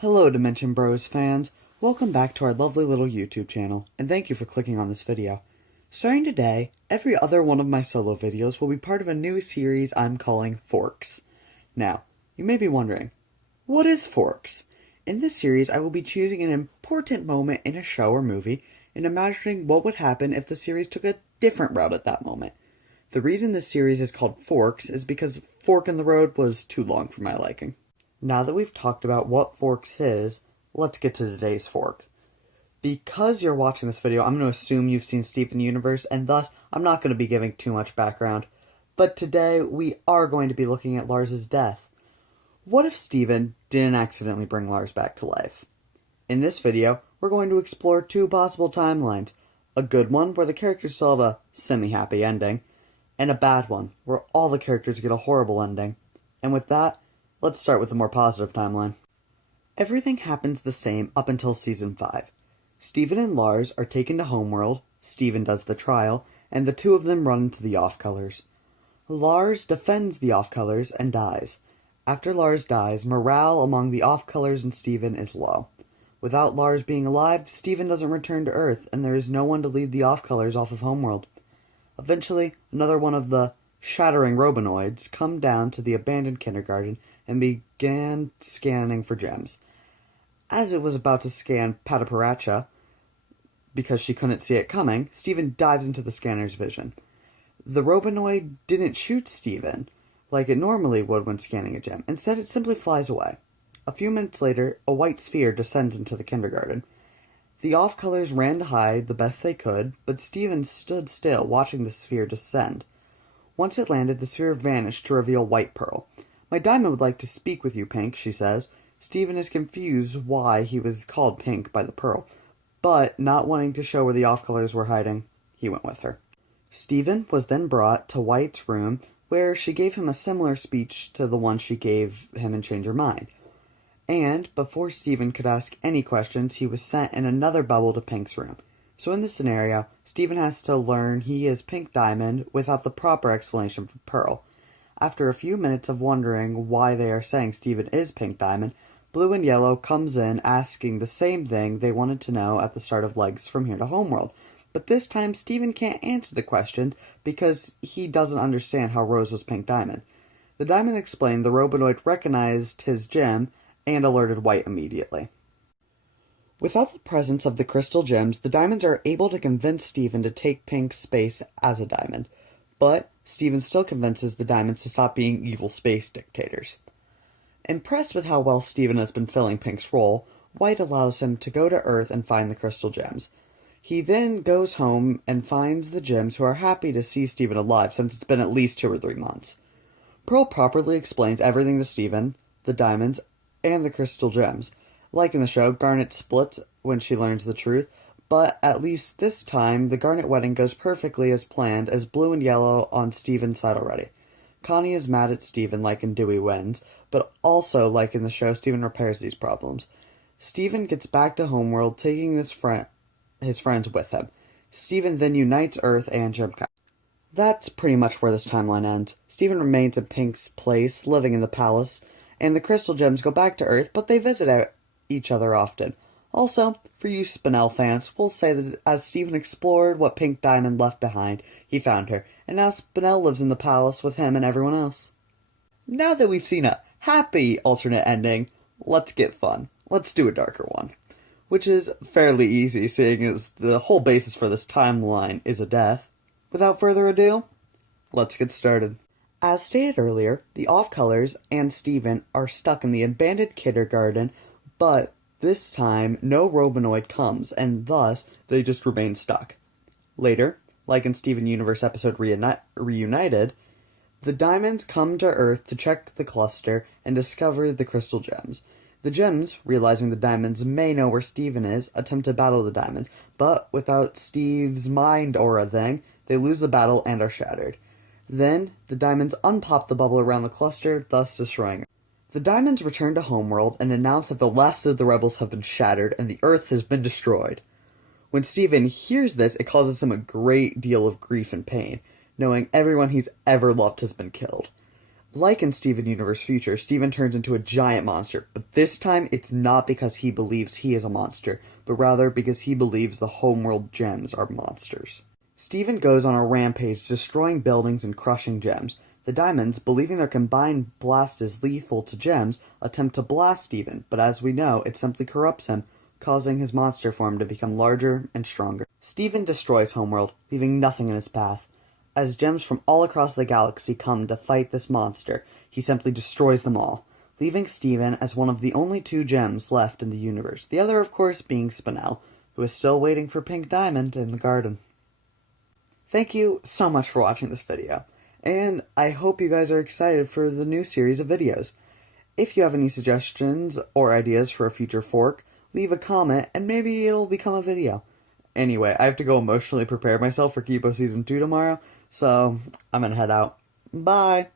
Hello Dimension Bros fans, welcome back to our lovely little YouTube channel, and thank you for clicking on this video. Starting today, every other one of my solo videos will be part of a new series I'm calling Forks. Now, you may be wondering, what is Forks? In this series, I will be choosing an important moment in a show or movie and imagining what would happen if the series took a different route at that moment. The reason this series is called Forks is because Fork in the Road was too long for my liking. Now that we've talked about what Forks is, let's get to today's fork. Because you're watching this video, I'm going to assume you've seen Steven Universe, and thus I'm not going to be giving too much background. But today we are going to be looking at Lars' death. What if Steven didn't accidentally bring Lars back to life? In this video, we're going to explore two possible timelines. A good one where the characters still have a semi-happy ending, and a bad one where all the characters get a horrible ending. And with that, let's start with the more positive timeline. Everything happens the same up until Season 5. Steven and Lars are taken to Homeworld, Steven does the trial, and the two of them run into the Off-Colors. Lars defends the Off-Colors and dies. After Lars dies, morale among the Off-Colors and Steven is low. Without Lars being alive, Steven doesn't return to Earth, and there is no one to lead the Off-Colors off of Homeworld. Eventually, another one of the shattering Robinoids come down to the abandoned kindergarten and began scanning for gems. As it was about to scan Pataparacha, because she couldn't see it coming, Steven dives into the scanner's vision. The Robinoid didn't shoot Steven like it normally would when scanning a gem. Instead, it simply flies away. A few minutes later, a white sphere descends into the kindergarten. The Off-Colors ran to hide the best they could, but Steven stood still, watching the sphere descend. Once it landed, the sphere vanished to reveal White Pearl. "My diamond would like to speak with you, Pink," she says. Steven is confused why he was called Pink by the pearl, but not wanting to show where the Off-Colors were hiding, he went with her. Steven was then brought to White's room, where she gave him a similar speech to the one she gave him in Change Your Mind. And before Steven could ask any questions, he was sent in another bubble to Pink's room. So in this scenario, Steven has to learn he is Pink Diamond without the proper explanation for Pearl. After a few minutes of wondering why they are saying Steven is Pink Diamond, Blue and Yellow comes in asking the same thing they wanted to know at the start of Legs From Here to Homeworld. But this time, Steven can't answer the question because he doesn't understand how Rose was Pink Diamond. The Diamond explained the Robinoid recognized his gem and alerted White immediately. Without the presence of the crystal gems, the Diamonds are able to convince Steven to take Pink's space as a diamond. But Steven still convinces the Diamonds to stop being evil space dictators. Impressed with how well Steven has been filling Pink's role, White allows him to go to Earth and find the crystal gems. He then goes home and finds the gems, who are happy to see Steven alive since it's been at least 2 or 3 months. Pearl properly explains everything to Steven, the Diamonds, and the crystal gems. Like in the show, Garnet splits when she learns the truth, but at least this time, the Garnet wedding goes perfectly as planned, as Blue and Yellow on Steven's side already. Connie is mad at Steven like in Dewey wins, but also like in the show, Steven repairs these problems. Steven gets back to Homeworld, taking his friends with him. Steven then unites Earth and Gemcast. That's pretty much where this timeline ends. Steven remains in Pink's place, living in the palace, and the crystal gems go back to Earth, but they visit each other often. Also, for you Spinel fans, we'll say that as Steven explored what Pink Diamond left behind, he found her, and now Spinel lives in the palace with him and everyone else. Now that we've seen a happy alternate ending, let's get fun. Let's do a darker one. Which is fairly easy, seeing as the whole basis for this timeline is a death. Without further ado, let's get started. As stated earlier, the Off-Colors and Steven are stuck in the abandoned kindergarten, but this time no Robinoid comes, and thus they just remain stuck. Later, like in Steven Universe episode Reunited, the Diamonds come to Earth to check the cluster and discover the crystal gems. The gems, realizing the Diamonds may know where Steven is, attempt to battle the Diamonds, but without Steve's mind aura thing, they lose the battle and are shattered. Then, the Diamonds unpop the bubble around the cluster, thus destroying it. The Diamonds return to Homeworld and announce that the last of the rebels have been shattered and the Earth has been destroyed. When Steven hears this, it causes him a great deal of grief and pain, knowing everyone he's ever loved has been killed. Like in Steven Universe Future, Steven turns into a giant monster, but this time it's not because he believes he is a monster, but rather because he believes the homeworld gems are monsters. Steven goes on a rampage, destroying buildings and crushing gems. The Diamonds, believing their combined blast is lethal to gems, attempt to blast Steven, but as we know, it simply corrupts him, causing his monster form to become larger and stronger. Steven destroys Homeworld, leaving nothing in his path. As gems from all across the galaxy come to fight this monster, he simply destroys them all, leaving Steven as one of the only 2 gems left in the universe, the other of course being Spinel, who is still waiting for Pink Diamond in the garden. Thank you so much for watching this video, and I hope you guys are excited for the new series of videos. If you have any suggestions or ideas for a future fork, leave a comment and maybe it'll become a video. Anyway, I have to go emotionally prepare myself for Kipo Season 2 tomorrow, so I'm gonna head out. Bye!